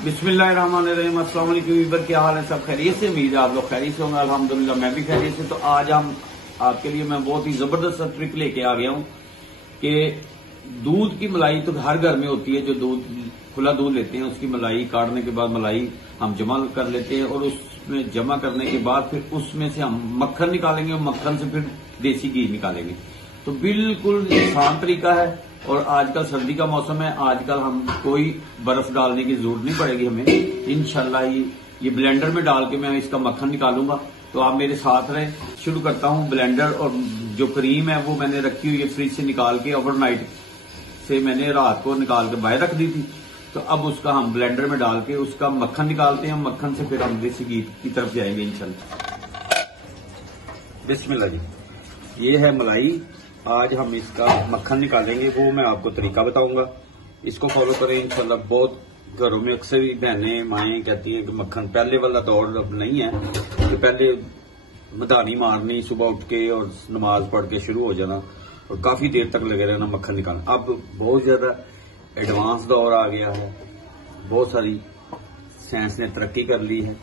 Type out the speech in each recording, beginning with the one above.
बिस्मिल्लाहिर्रहमानिर्रहीम। अस्सलाम वालेकुम वीवर, क्या हाल है? सब खैरियत से? उम्मीद है आप लोग खैरियत से होंगे। अल्हम्दुलिल्लाह मैं भी खैरियत से। तो आज हम आपके लिए मैं बहुत ही जबरदस्त ट्रिक लेके आ गया हूं कि दूध की मलाई तो हर घर में होती है। जो दूध खुला दूध लेते हैं उसकी मलाई काटने के बाद मलाई हम जमा कर लेते हैं और उसमें जमा करने के बाद फिर उसमें से हम मक्खन निकालेंगे और मक्खन से फिर देसी घी निकालेंगे। तो बिल्कुल आसान तरीका है। और आजकल सर्दी का मौसम है, आजकल हम कोई बर्फ डालने की जरूरत नहीं पड़ेगी हमें। इंशाल्लाह ये ब्लेंडर में डाल के मैं इसका मक्खन निकालूंगा। तो आप मेरे साथ रहें। शुरू करता हूं। ब्लेंडर और जो क्रीम है वो मैंने रखी हुई है फ्रिज से निकाल के, ओवरनाइट से मैंने रात को निकाल के बाहर रख दी थी। तो अब उसका हम ब्लेंडर में डाल के उसका मक्खन निकालते हैं। मक्खन से फिर हम देसी घी की तरफ जाएंगे इंशाल्लाह। बिस्मिल्लाह जी, ये है मलाई। आज हम इसका मक्खन निकालेंगे, वो मैं आपको तरीका बताऊंगा। इसको फॉलो करें इंशाल्लाह। बहुत घरों में अक्सर ही बहनें माएँ कहती हैं कि मक्खन, पहले वाला दौर अब नहीं है कि पहले मदानी मारनी सुबह उठ के और नमाज पढ़ के शुरू हो जाना और काफी देर तक लगे रहना मक्खन निकालना। अब बहुत ज्यादा एडवांस दौर आ गया है, बहुत सारी साइंस ने तरक्की कर ली है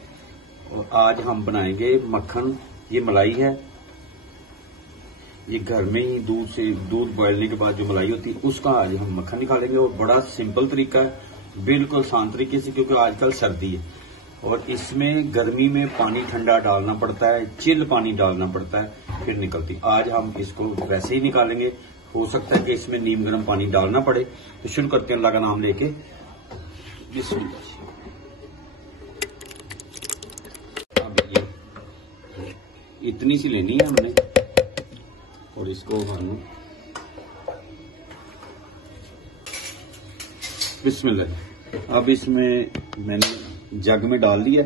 और आज हम बनाएंगे मक्खन। ये मलाई है, ये घर में ही दूध बॉयलने के बाद जो मलाई होती है उसका आज हम मक्खन निकालेंगे। और बड़ा सिंपल तरीका है, बिल्कुल आसान तरीके से, क्योंकि आजकल सर्दी है और इसमें गर्मी में पानी ठंडा डालना पड़ता है, चिल पानी डालना पड़ता है फिर निकलती। आज हम इसको वैसे ही निकालेंगे। हो सकता है कि इसमें नीम गर्म पानी डालना पड़े। तो शुरू करते हैं अल्लाह का नाम लेके। अब ये इतनी सी लेनी है हमने और इसको हम बिस्मिल्लाह। अब इसमें मैंने जग में डाल दिया।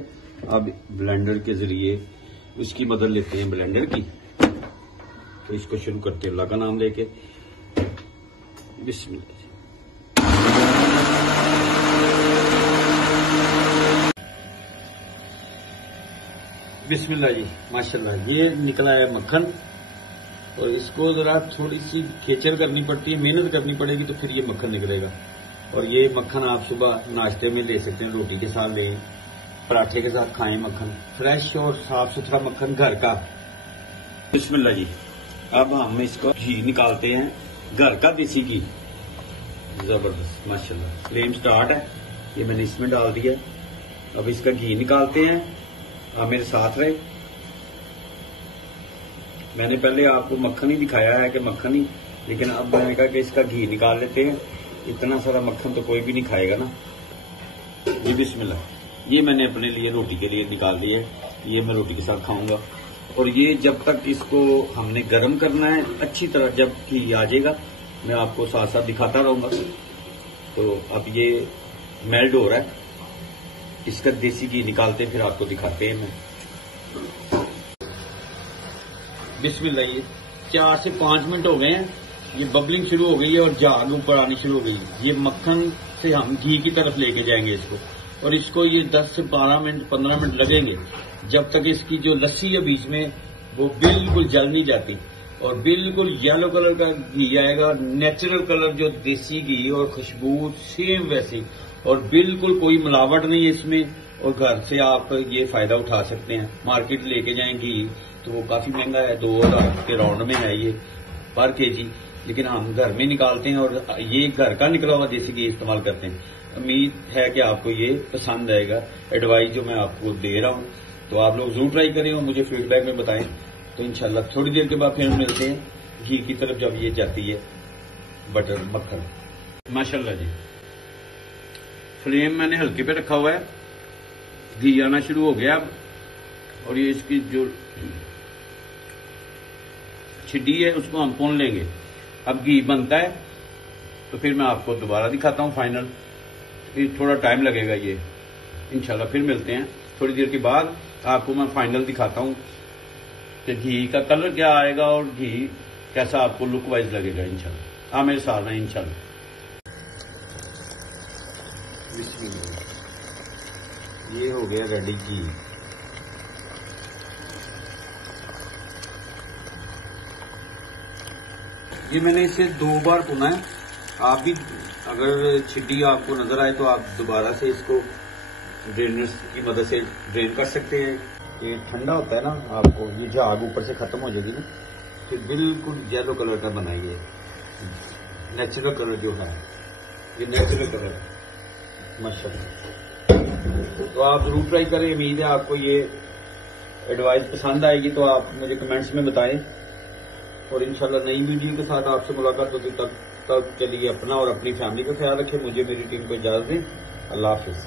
अब ब्लेंडर के जरिए उसकी मदद लेते हैं ब्लेंडर की। तो इसको शुरू करते हैं अल्लाह का नाम लेके। बिस्मिल्लाह। बिस्मिल्लाह जी, माशाल्लाह ये निकला है मक्खन। और इसको जरा थोड़ी सी खेचर करनी पड़ती है, मेहनत करनी पड़ेगी तो फिर ये मक्खन निकलेगा। और ये मक्खन आप सुबह नाश्ते में ले सकते हैं, रोटी के साथ लें, पराठे के साथ खाएं। मक्खन फ्रेश और साफ सुथरा मक्खन घर का। बिस्मिल्लाह जी, अब हम इसको घी निकालते हैं, घर का देसी घी। जबरदस्त माशाल्लाह। फ्लेम स्टार्ट है, ये मैंने इसमें डाल दिया। अब इसका घी निकालते हैं। आप मेरे साथ रहे। मैंने पहले आपको मक्खन ही दिखाया है कि मक्खन ही, लेकिन अब मैंने कहा कि इसका घी निकाल लेते हैं। इतना सारा मक्खन तो कोई भी नहीं खाएगा ना। जी बिस्मिल्लाह। ये मैंने अपने लिए रोटी के लिए निकाल लिया है, ये मैं रोटी के साथ खाऊंगा। और ये जब तक इसको हमने गर्म करना है अच्छी तरह, जब घी आ जाएगा मैं आपको साथ साथ दिखाता रहूंगा। तो अब ये मेल्ट हो रहा है, इसका देसी घी निकालते फिर आपको दिखाते हैं। मैं बिस्मिल्लाह। ये 4 से 5 मिनट हो गए हैं, ये बबलिंग शुरू हो गई है और झाग ऊपर आनी शुरू हो गई है। ये मक्खन से हम घी की तरफ लेके जाएंगे इसको। और इसको ये 10 से 12 मिनट 15 मिनट लगेंगे, जब तक इसकी जो लस्सी है बीच में वो बिल्कुल जल नहीं जाती और बिल्कुल येलो कलर का घी आएगा। नेचुरल कलर जो देसी घी और खुशबू सेम वैसी, और बिल्कुल कोई मिलावट नहीं है इसमें। और घर से आप ये फायदा उठा सकते हैं। मार्केट लेके जाएं घी तो वो काफी महंगा है, 2000 के राउंड में है ये पर केजी, लेकिन हम घर में निकालते हैं और ये घर का निकला हुआ देसी घी इस्तेमाल करते हैं। उम्मीद है कि आपको ये पसंद आएगा, एडवाइस जो मैं आपको दे रहा हूं। तो आप लोग जरूर ट्राई करें और मुझे फीडबैक में बताएं। तो इंशाल्लाह थोड़ी देर के बाद फिर मिलते हैं घी की तरफ, जब ये जाती है बटर मक्खन। माशाल्लाह जी, फ्लेम मैंने हल्के पे रखा हुआ है, घी आना शुरू हो गया। और ये इसकी जो छिड्डी है उसको हम भून लेंगे। अब घी बनता है तो फिर मैं आपको दोबारा दिखाता हूं फाइनल। फिर थोड़ा टाइम लगेगा ये, इंशाल्लाह फिर मिलते हैं थोड़ी देर के बाद। आपको मैं फाइनल दिखाता हूं कि घी का कलर क्या आएगा और घी कैसा आपको लुक वाइज लगेगा इंशाल्लाह। आप मेरे साथ हैं इंशाल्लाह। ये हो गया रेडी घी। ये मैंने इसे 2 बार भुना है। आप भी अगर छिड्डी आपको नजर आए तो आप दोबारा से इसको ड्रेनर्स की मदद से ड्रेन कर सकते हैं। ये ठंडा होता है ना, आपको ये झाग ऊपर से खत्म हो जाएगी ना, फिर बिल्कुल येलो कलर का बनाइए। नेचुरल कलर जो है ये नेचुरल कलर है माशाल्लाह। तो आप जरूर ट्राई करें। उम्मीद है आपको ये एडवाइस पसंद आएगी, तो आप मुझे कमेंट्स में बताएं और इंशाल्लाह नई वीडियो के साथ आपसे मुलाकात होगी। तब के लिए अपना और अपनी फैमिली का ख्याल रखें। मुझे मेरी टीम को इजाजत दें। अल्लाह हाफिज।